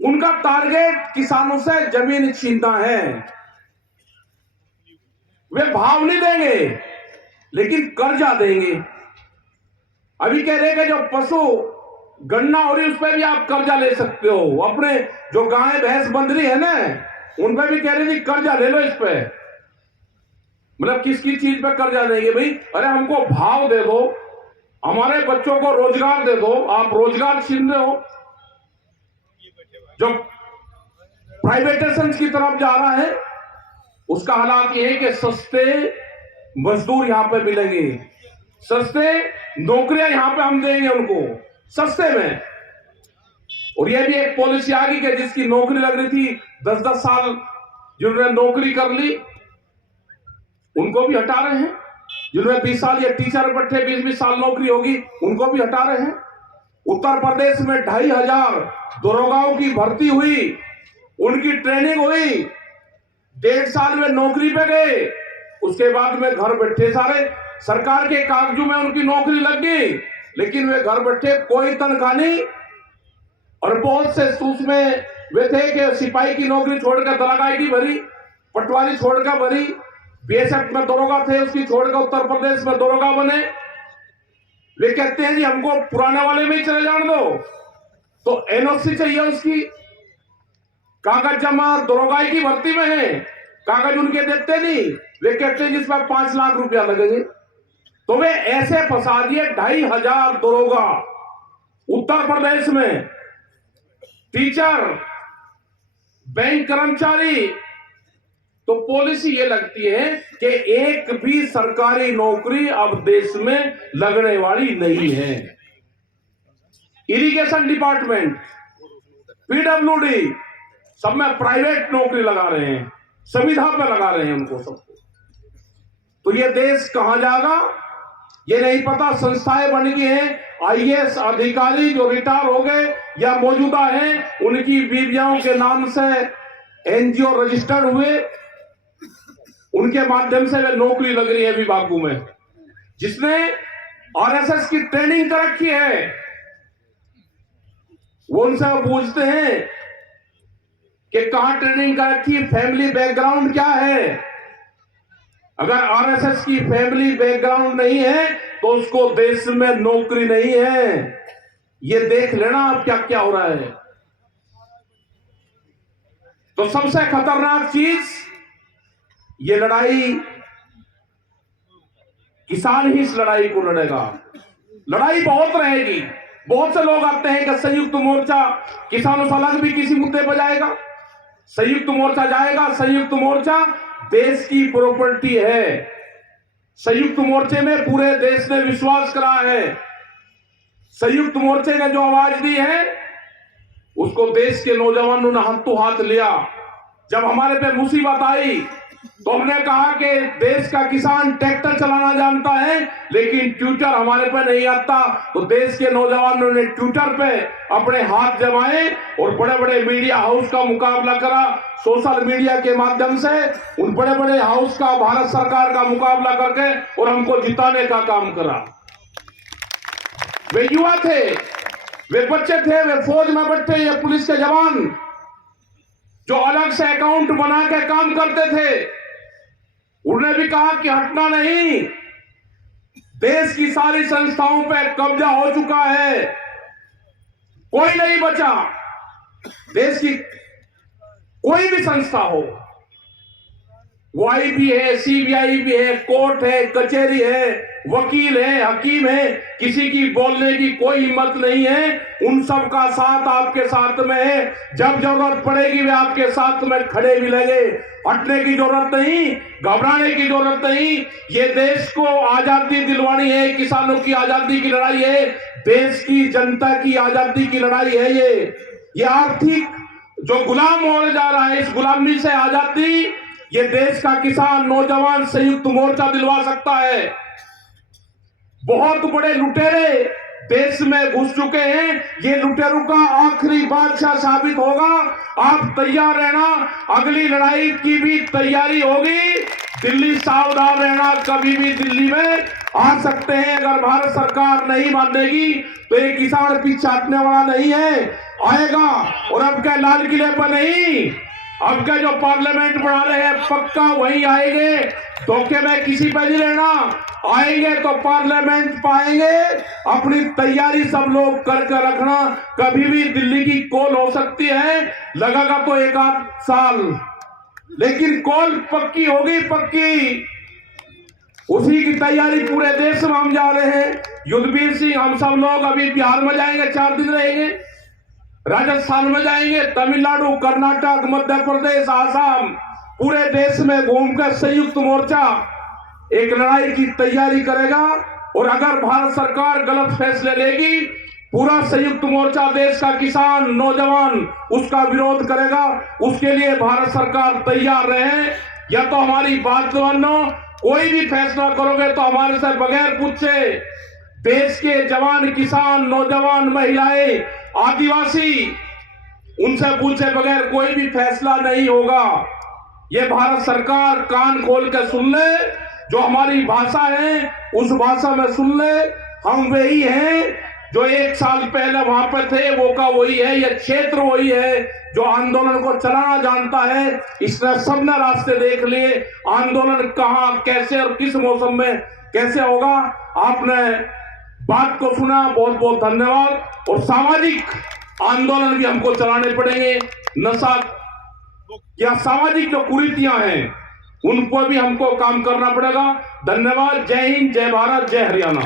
उनका टारगेट किसानों से जमीन छीनना है। वे भाव नहीं देंगे लेकिन कर्जा देंगे। अभी कह रहे हैं कि जो पशु गन्ना हो रही उस पर भी आप कर्जा ले सकते हो। अपने जो गाय भैंस बंध रही है ना उन पर भी कह रहे हैं कर्जा ले लो इस पे। मतलब किसकी चीज पे कर्जा देंगे भाई? अरे हमको भाव दे दो, हमारे बच्चों को रोजगार दे दो। आप रोजगार छीन रहे हो। जो प्राइवेटाइजेशन की तरफ जा रहा है उसका हालात यह है कि सस्ते मजदूर यहां पे मिलेंगे, सस्ते नौकरियां यहां पे हम देंगे उनको सस्ते में। और यह भी एक पॉलिसी आ गई कि जिसकी नौकरी लग रही थी 10-10 साल जिन्होंने नौकरी कर ली उनको भी हटा रहे हैं। जिन्होंने 20 साल या टीचर बैठे 20-20 साल नौकरी होगी उनको भी हटा रहे हैं। उत्तर प्रदेश में 2500 दरोगाओं की भर्ती हुई, उनकी ट्रेनिंग हुई, 1.5 साल में नौकरी पे गए, उसके बाद में घर बैठे सारे सरकार के कागजों में उनकी नौकरी लग गई, लेकिन वे घर बैठे कोई तनख्वाह नहीं। और बहुत से उसमें वे थे कि सिपाही की नौकरी छोड़कर दलागाई की भरी, पटवारी छोड़कर भरी, बीएसएफ में दरोगा थे उसकी छोड़कर उत्तर प्रदेश में दरोगा बने। वे कहते हैं जी हमको पुराने वाले में ही चले जाने दो, तो एनओसी चाहिए उसकी, कागज जमा दरोगाई की भर्ती में है, कागज उनके देते नहीं। वे कहते हैं जिस पर 5 लाख रुपया लगेंगे। तो वे ऐसे फंसा दिए 2500 दरोगा उत्तर प्रदेश में, टीचर, बैंक कर्मचारी। तो पॉलिसी ये लगती है कि एक भी सरकारी नौकरी अब देश में लगने वाली नहीं है। इरिगेशन डिपार्टमेंट, पीडब्ल्यूडी, सब में प्राइवेट नौकरी लगा रहे हैं, संविधा पे लगा रहे हैं उनको सबको। तो ये देश कहां जाएगा ये नहीं पता। संस्थाएं बन गई हैं, आईएएस अधिकारी जो रिटायर हो गए या मौजूदा हैं उनकी बीवियों के नाम से एनजीओ रजिस्टर्ड हुए, उनके माध्यम से वे नौकरी लग रही है विभागों में। जिसने आरएसएस की ट्रेनिंग कर रखी है वो उनसे पूछते हैं कि कहां ट्रेनिंग कर रखी, फैमिली बैकग्राउंड क्या है। अगर आरएसएस की फैमिली बैकग्राउंड नहीं है तो उसको देश में नौकरी नहीं है। ये देख लेना अब क्या क्या हो रहा है। तो सबसे खतरनाक चीज ये लड़ाई, किसान ही इस लड़ाई को लड़ेगा। लड़ाई बहुत रहेगी। बहुत से लोग आते हैं कि संयुक्त मोर्चा किसानों से अलग भी किसी मुद्दे पर जाएगा। संयुक्त मोर्चा जाएगा। संयुक्त मोर्चा देश की प्रॉपर्टी है। संयुक्त मोर्चे में पूरे देश ने विश्वास करा है। संयुक्त मोर्चे ने जो आवाज दी है उसको देश के नौजवानों ने हाथों हाथ लिया। जब हमारे पे मुसीबत आई तो हमने कहा कि देश का किसान ट्रैक्टर चलाना जानता है लेकिन ट्विटर हमारे पे नहीं आता। तो देश के नौजवानों ने ट्विटर पे अपने हाथ जमाए और बड़े बड़े मीडिया हाउस का मुकाबला करा। सोशल मीडिया के माध्यम से उन बड़े बड़े हाउस का, भारत सरकार का मुकाबला करके और हमको जिताने का काम करा। वे युवा थे, वे बच्चे थे, वे फौज में बैठे या पुलिस के जवान जो अलग से अकाउंट बना के काम करते थे। उन्होंने भी कहा कि हटना नहीं, देश की सारी संस्थाओं पर कब्जा हो चुका है, कोई नहीं बचा। देश की कोई भी संस्था हो, वो आई भी है, सीबीआई भी है, कोर्ट है, कचहरी है, वकील है, हकीम है, किसी की बोलने की कोई हिम्मत नहीं है। उन सब का साथ आपके साथ में है। जब जरूरत पड़ेगी वे आपके साथ में खड़े भी लगे। हटने की जरूरत नहीं, घबराने की जरूरत नहीं। ये देश को आजादी दिलवानी है, किसानों की आजादी की लड़ाई है, देश की जनता की आजादी की लड़ाई है। ये आर्थिक जो गुलाम होने जा रहा है, इस गुलामी से आजादी ये देश का किसान नौजवान संयुक्त मोर्चा दिलवा सकता है। बहुत बड़े लुटेरे देश में घुस चुके हैं। ये लुटेरों का आखिरी बादशाह साबित होगा। आप तैयार रहना, अगली लड़ाई की भी तैयारी होगी। दिल्ली सावधान रहना, कभी भी दिल्ली में आ सकते हैं। अगर भारत सरकार नहीं मानेगी तो ये किसान पीछे हटने वाला नहीं है, आएगा। और अब क्या लाल किले पर नहीं, अब क्या जो पार्लियामेंट बना रहे हैं पक्का वही आएंगे। धोखे में किसी पे नहीं रहना, आएंगे तो पार्लियामेंट पाएंगे। अपनी तैयारी सब लोग करके रखना, कभी भी दिल्ली की कॉल हो सकती है, लगेगा तो एक आध साल, लेकिन कॉल पक्की होगी, पक्की। उसी की तैयारी पूरे देश में हम जा रहे हैं। युद्धवीर सिंह, हम सब लोग अभी बिहार में जाएंगे, 4 दिन रहेंगे, राजस्थान में जाएंगे, तमिलनाडु, कर्नाटक, मध्य प्रदेश, आसाम, पूरे देश में घूमकर संयुक्त मोर्चा एक लड़ाई की तैयारी करेगा। और अगर भारत सरकार गलत फैसले लेगी, पूरा संयुक्त मोर्चा देश का किसान, नौजवान उसका विरोध करेगा। उसके लिए भारत सरकार तैयार रहे। या तो हमारी बात मानो, कोई भी फैसला करोगे तो हमारे से बगैर पूछे देश के जवान, किसान, नौजवान, महिलाएं, आदिवासी, उनसे पूछे बगैर कोई भी फैसला नहीं होगा। ये भारत सरकार कान खोल के सुन ले, जो हमारी भाषा है उस भाषा में सुन ले। हम वही हैं जो 1 साल पहले वहां पर थे, वो का वही है। यह क्षेत्र वही है जो आंदोलन को चलाना जानता है। इसने सबने रास्ते देख लिए, आंदोलन कहां, कैसे और किस मौसम में कैसे होगा। आपने बात को सुना, बहुत बहुत धन्यवाद। और सामाजिक आंदोलन भी हमको चलाने पड़ेंगे। नशा या सामाजिक जो कुरीतियां हैं उन पर भी हमको काम करना पड़ेगा। धन्यवाद। जय हिंद, जय भारत, जय हरियाणा।